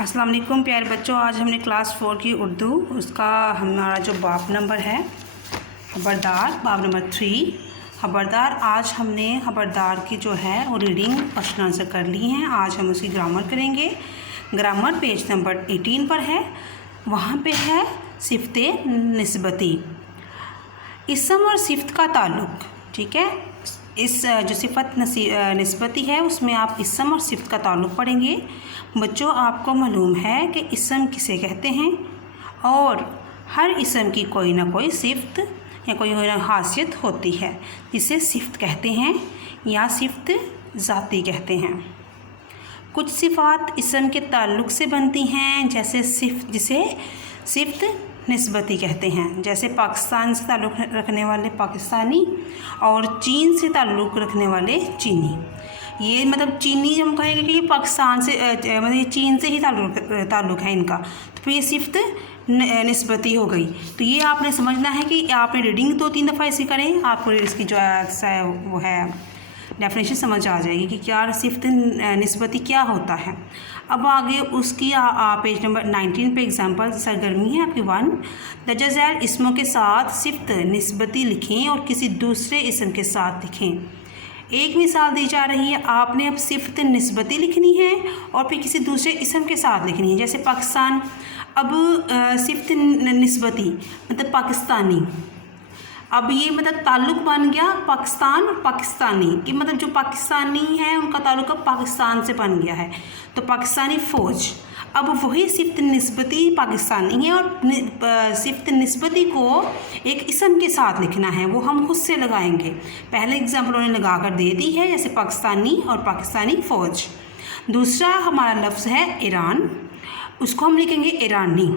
अस्सलाम वालेकुम प्यारे बच्चों। आज हमने क्लास 4 की उर्दू उसका हमारा जो बाब नंबर है खबरदार, बाब नंबर 3 खबरदार। आज हमने खबरदार की जो है वो रीडिंग क्वेश्चन आंसर कर ली हैं। आज हम उसकी ग्रामर करेंगे। ग्रामर पेज नंबर 18 पर है, वहाँ पे है सिफ़्ते निस्बती, इसम और सिफ़्त का ताल्लुक़। ठीक है, इस जो सिफ़त निस्बती है उसमें आप इसम और सिफ़्त का ताल्लुक़ पढ़ेंगे। बच्चों, आपको मालूम है कि इसम किसे कहते हैं और हर इसम की कोई ना कोई सिफ़्त या कोई ना खासियत होती है जिसे सिफ़्त कहते हैं या सिफ़्त ज़ाती कहते हैं। कुछ सिफ़ात इसम के ताल्लुक़ से बनती हैं, जैसे जिसे सिफ़्त निस्बती कहते हैं, जैसे पाकिस्तान से ताल्लुक़ रखने वाले पाकिस्तानी और चीन से ताल्लुक़ रखने वाले चीनी। ये मतलब चीनी हम कहेंगे कि ये पाकिस्तान से मतलब ये चीन से ही ताल्लुक़ है इनका, तो फिर ये सिफ़्त निस्बती हो गई। तो ये आपने समझना है कि आपने रीडिंग 2-3 दफ़ा ऐसी करें, आपको इसकी जो है वो है डेफिनेशन समझ आ जाएगी कि क्या सिफ़्त निस्बती क्या होता है। अब आगे उसकी पेज नंबर 19 पे एग्जांपल सरगर्मी है आपकी 1। दर्ज झैल इसमों के साथ सिफ़्त निस्बती लिखें और किसी दूसरे इसम के साथ लिखें। एक मिसाल दी जा रही है, आपने अब सिफ़्त निस्बती लिखनी है और फिर किसी दूसरे इसम के साथ लिखनी है, जैसे पाकिस्तान। अब सिफ़्त निस्बती मतलब पाकिस्तानी, अब ये मतलब ताल्लुक़ बन गया पाकिस्तान और पाकिस्तानी कि मतलब जो पाकिस्तानी है उनका ताल्लुक़ अब पाकिस्तान से बन गया है, तो पाकिस्तानी फ़ौज। अब वही सिफ़्त निस्बती पाकिस्तानी है और सिफ़्त निस्बती को एक इसम के साथ लिखना है, वो हम खुद से लगाएंगे। पहले एग्जाम्पल उन्होंने लगा कर दे दी है, जैसे पाकिस्तानी और पाकिस्तानी फ़ौज। दूसरा हमारा लफ्ज़ है ईरान, उसको हम लिखेंगे ईरानी।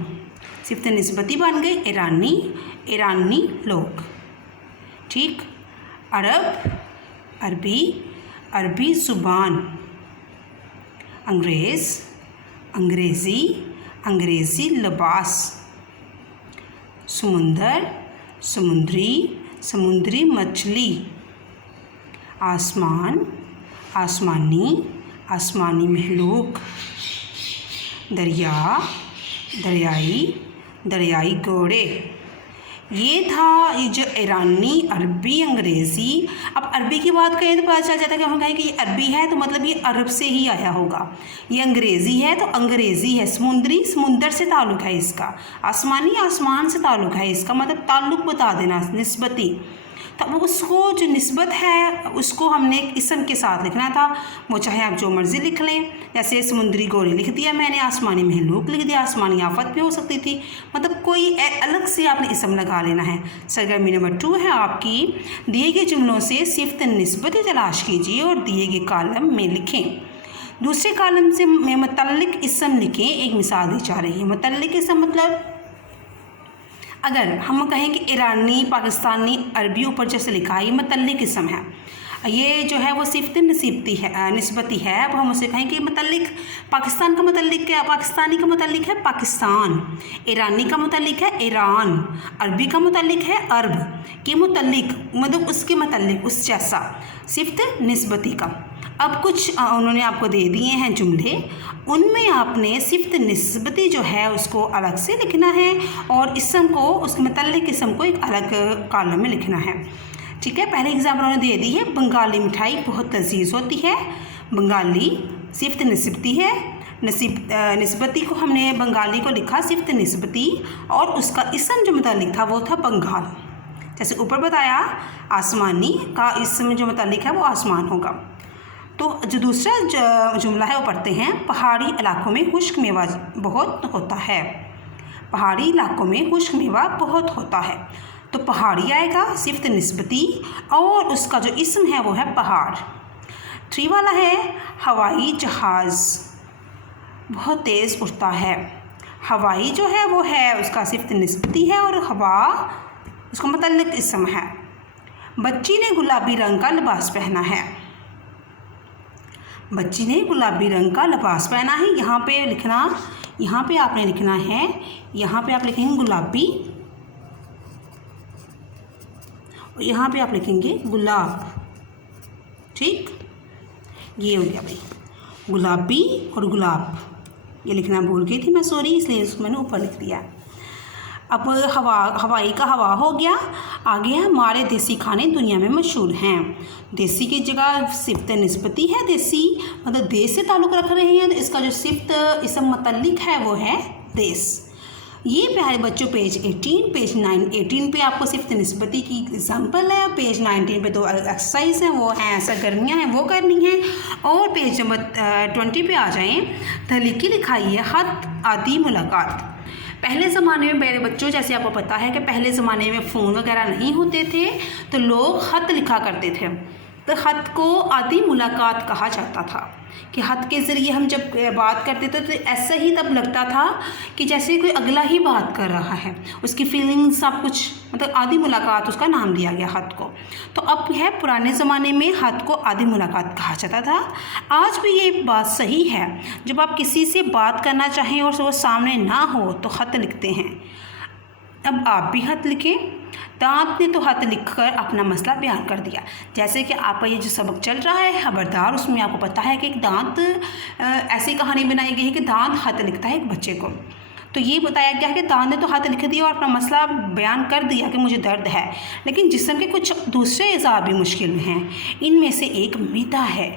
सिफ़्त निस्बती बन गई ईरानी, ईरानी लोग। ठीक। अरब, अरबी, अरबी ज़ुबान। अंग्रेज़, अंग्रेज़ी, अंग्रेज़ी लिबास। समुंदर, समुद्री, समुद्री मछली। आसमान, आसमानी, आसमानी महलूक। दरिया, दरियाई, दरियाई घोड़े। ये था ये जो ईरानी, अरबी, अंग्रेज़ी। अब अरबी की बात करें तो पता चल जाता है कि हम कहें कि ये अरबी है तो मतलब ये अरब से ही आया होगा। ये अंग्रेज़ी है तो अंग्रेज़ी है। समुद्री, समुंदर से ताल्लुक़ है इसका। आसमानी, आसमान से ताल्लुक़ है इसका, मतलब ताल्लुक़ बता देना निस्बती। तब उसको जो निस्बत है उसको हमने एक इसम के साथ लिखना था, वो चाहे आप जो मर्ज़ी लिख लें। जैसे समुद्री घोड़े लिख दिया मैंने, आसमानी महलूक लिख दिया, आसमानी आफत भी हो सकती थी, मतलब कोई अलग से आपने इसम लगा लेना है। सरगर्मी नंबर 2 है आपकी, दिए गए जुमलों से सिफ़्त निस्बती तलाश कीजिए और दिए गए कॉलम में लिखें। दूसरे कॉलम से मुतल्लिक़ इसम लिखें। एक मिसाल दी जा रही है। मुतल्लिक़ इसम मतलब अगर हम कहें कि ईरानी, पाकिस्तानी, अरबी ऊपर जैसे लिखा है, ये मुतल्लिक़ इसम है। ये जो है वो सिफ़्त निस्बती है। अब हम उसे कहें कि मुतल्लिक़ पाकिस्तान का मुतल्लिक़ क्या, पाकिस्तानी का मुतल्लिक़ है पाकिस्तान, ईरानी का मुतल्लिक़ है ईरान, अरबी का मुतल्लिक़ है अरब के मुतल्लिक़ मतलब उसके मुतल्लिक़ उस जैसा, सिफ़्त निस्बती का। अब कुछ उन्होंने आपको दे दिए हैं जुमले, उनमें आपने सिफ़्त निस्बती जो है उसको अलग से लिखना है और इसम को, उसके मुतल्लिक़ इसम को एक अलग कॉलम में लिखना है। ठीक है, पहले एग्जाम्पल उन्होंने दे दी है, बंगाली मिठाई बहुत लजीज होती है। बंगाली सिफ़्त निस्बती है, निस्बती को हमने बंगाली को लिखा सिफ़्त निस्बती और उसका इसम जो मुतल्लिक़ था वो था बंगाल। जैसे ऊपर बताया, आसमानी का इसम जो मुतल्लिक़ है वो आसमान होगा। तो जो दूसरा जुमला है वो पढ़ते हैं, पहाड़ी इलाकों में खुश्क मेवा बहुत होता है। पहाड़ी इलाकों में खुश्क मेवा बहुत होता है, तो पहाड़ी आएगा सिफ़्त निस्बती और उसका जो इसम है वो है पहाड़। 3 वाला है, हवाई जहाज़ बहुत तेज़ उड़ता है। हवाई जो है वो है उसका सिफ़्त निस्बती है और हवा उसका मुतल्लिक़ इसम है। बच्ची ने गुलाबी रंग का लिबास पहना है। बच्ची ने गुलाबी रंग का लिबास पहना है। यहाँ पे लिखना, यहाँ पे आपने लिखना है, यहाँ पे आप लिखेंगे गुलाबी और यहाँ पे आप लिखेंगे गुलाब। ठीक, ये हो गया भाई, गुलाबी और गुलाब। ये लिखना भूल गई थी मैं, सॉरी, इसलिए इसको मैंने ऊपर लिख दिया। अब हवाई का हवा हो गया। आगे हमारे देसी खाने दुनिया में मशहूर हैं। देसी की जगह सिफ्त निस्बती है, देसी मतलब देश से ताल्लुक़ रख रहे हैं, तो इसका जो सिफ्त इसम मुतल्लिक है वो है देश। ये प्यारे बच्चों पेज 18 पे आपको सिर्फ निस्बती की एग्जाम्पल है। पेज 19 पे 2 एक्सरसाइज हैं, वो हैं सरगर्मियाँ हैं, वो करनी है। और पेज नंबर 20 पे आ जाएँ। तहलीकी लिखाई है ख़त आदि मुलाकात। पहले ज़माने में मेरे बच्चों, जैसे आपको पता है कि पहले ज़माने में फ़ोन वगैरह नहीं होते थे, तो लोग ख़त लिखा करते थे। तो ख़त को आदि मुलाकात कहा जाता था कि ख़त के ज़रिए हम जब बात करते थे तो ऐसा ही तब लगता था कि जैसे कोई अगला ही बात कर रहा है, उसकी फीलिंग्स सब कुछ, मतलब आदि मुलाकात उसका नाम दिया गया ख़त को। तो अब है पुराने ज़माने में ख़त को आदि मुलाकात कहा जाता था। आज भी ये बात सही है, जब आप किसी से बात करना चाहें और वो सामने ना हो तो ख़त लिखते हैं। अब आप भी ख़त लिखें। दांत ने तो ख़त लिखकर अपना मसला बयान कर दिया। जैसे कि आपका ये जो सबक चल रहा है खबरदार, उसमें आपको पता है कि एक दांत ऐसी कहानी बनाई गई है कि दांत ख़त लिखता है एक बच्चे को। तो ये बताया गया है कि दांत ने तो ख़त लिख दिया और अपना मसला बयान कर दिया कि मुझे दर्द है, लेकिन जिस्म के कुछ दूसरे अज़ा भी मुश्किल में हैं। इनमें से एक मैदा है।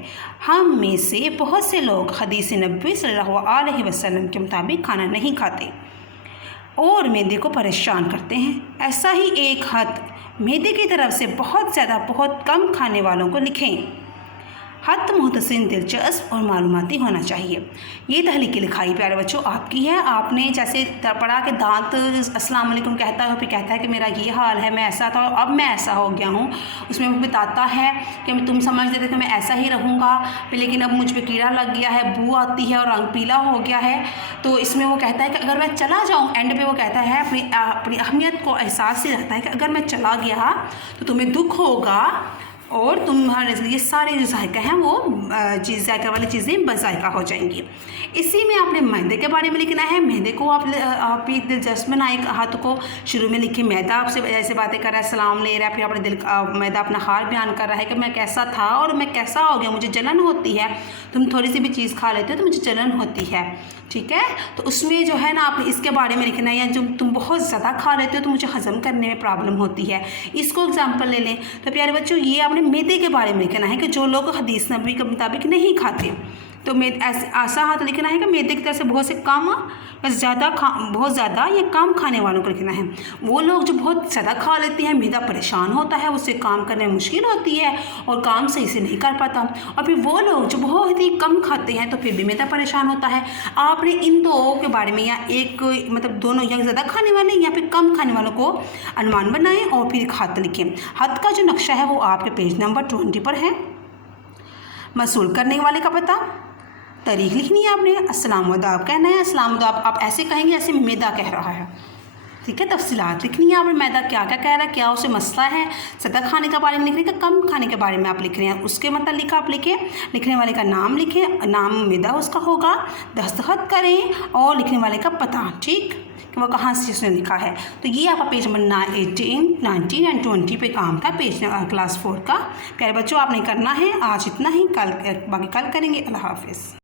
हम में से बहुत से लोग हदीस नबी सल्लल्लाहु अलैहि वसल्लम के मुताबिक खाना नहीं खाते और मैदे को परेशान करते हैं। ऐसा ही एक ख़त मैदे की तरफ से बहुत ज़्यादा बहुत कम खाने वालों को लिखें। ख़त मुहतसिन, दिलचस्प और मालूमाती होना चाहिए। ये तहलीकी लिखाई प्यारे बच्चों आपकी है। आपने जैसे पढ़ा कि दांत अस्सलाम वालेकुम कहता है, फिर कहता है कि मेरा ये हाल है, मैं ऐसा था अब मैं ऐसा हो गया हूँ। उसमें वो बताता है कि तुम समझते थे कि मैं ऐसा ही रहूँगा, लेकिन अब मुझ पर कीड़ा लग गया है, बू आती है और रंग पीला हो गया है। तो इसमें वो कहता है कि अगर मैं चला जाऊँ, एंड पे वो कहता है अपनी अहमियत को एहसास ही रहता है कि अगर मैं चला गया तो तुम्हें दुख होगा और तुम्हारे ये सारे जो जायका हैं वो जायका वाली चीज़ें बजायका हो जाएंगी। इसी में आपने मैदे के बारे में लिखना है। मैदे को आप एक दिलचस्प बनाए हाथ को शुरू में लिखिए। मैदा आपसे ऐसे बातें कर रहा है, सलाम ले रहा है, फिर अपने मैदा अपना हाल बयान कर रहा है कि मैं कैसा था और मैं कैसा हो गया, मुझे जलन होती है। तुम थोड़ी सी भी चीज़ खा लेते हो तो मुझे जलन होती है, ठीक है। तो उसमें जो है ना आपने इसके बारे में लिखना है, या जो तुम बहुत ज़्यादा खा लेते हो तो मुझे हज़म करने में प्रॉब्लम होती है, इसको एग्जाम्पल ले लें। तो प्यारे बच्चों ये आपने मैदे के बारे में लिखना है कि जो लोग हदीस नबी के मुताबिक नहीं खाते, तो ऐसा हाथ लिखना है कि मैदे की तरफ से बहुत से कम या बहुत ज़्यादा या कम खाने वालों को लिखना है। वो लोग जो बहुत ज़्यादा खा लेते हैं, मैदा परेशान होता है, उससे काम करने में मुश्किल होती है और काम सही से नहीं कर पाता। और फिर वो लोग जो बहुत ही कम खाते हैं तो फिर भी मैदा परेशान होता है। आपने इन दो के बारे में या एक मतलब दोनों या ज़्यादा खाने वाले या फिर कम खाने वालों को अनुमान बनाएं और फिर खत लिखें। खत का जो नक्शा है वो आपके पेज नंबर 20 पर है। मसूल करने वाले का पता, तारीख लिखनी है आपने, अस्सलाम वादाब कहना है। अस्सलाम वादाब आप ऐसे कहेंगे जैसे मैदा कह रहा है, ठीक है। तफसीलात लिखनी है आपने, मैदा क्या क्या कह रहा है, क्या उसे मसला है, ज़्यादा खाने के बारे में लिख रहे हैं, कम खाने के बारे में आप लिख रहे हैं, उसके मतलब आप लिखें। लिखने वाले का नाम लिखें, नाम मैदा उसका होगा, दस्तखत करें और लिखने वाले का पता, ठीक, कि वो कहाँ से उसने लिखा है। तो ये आपका पेज नंबर 18, 19 एंड 20 पे काम था, पेज क्लास 4 का। प्यारे बच्चों आपने करना है आज इतना ही, बाकी कल करेंगे। अल्लाह हाफिज़।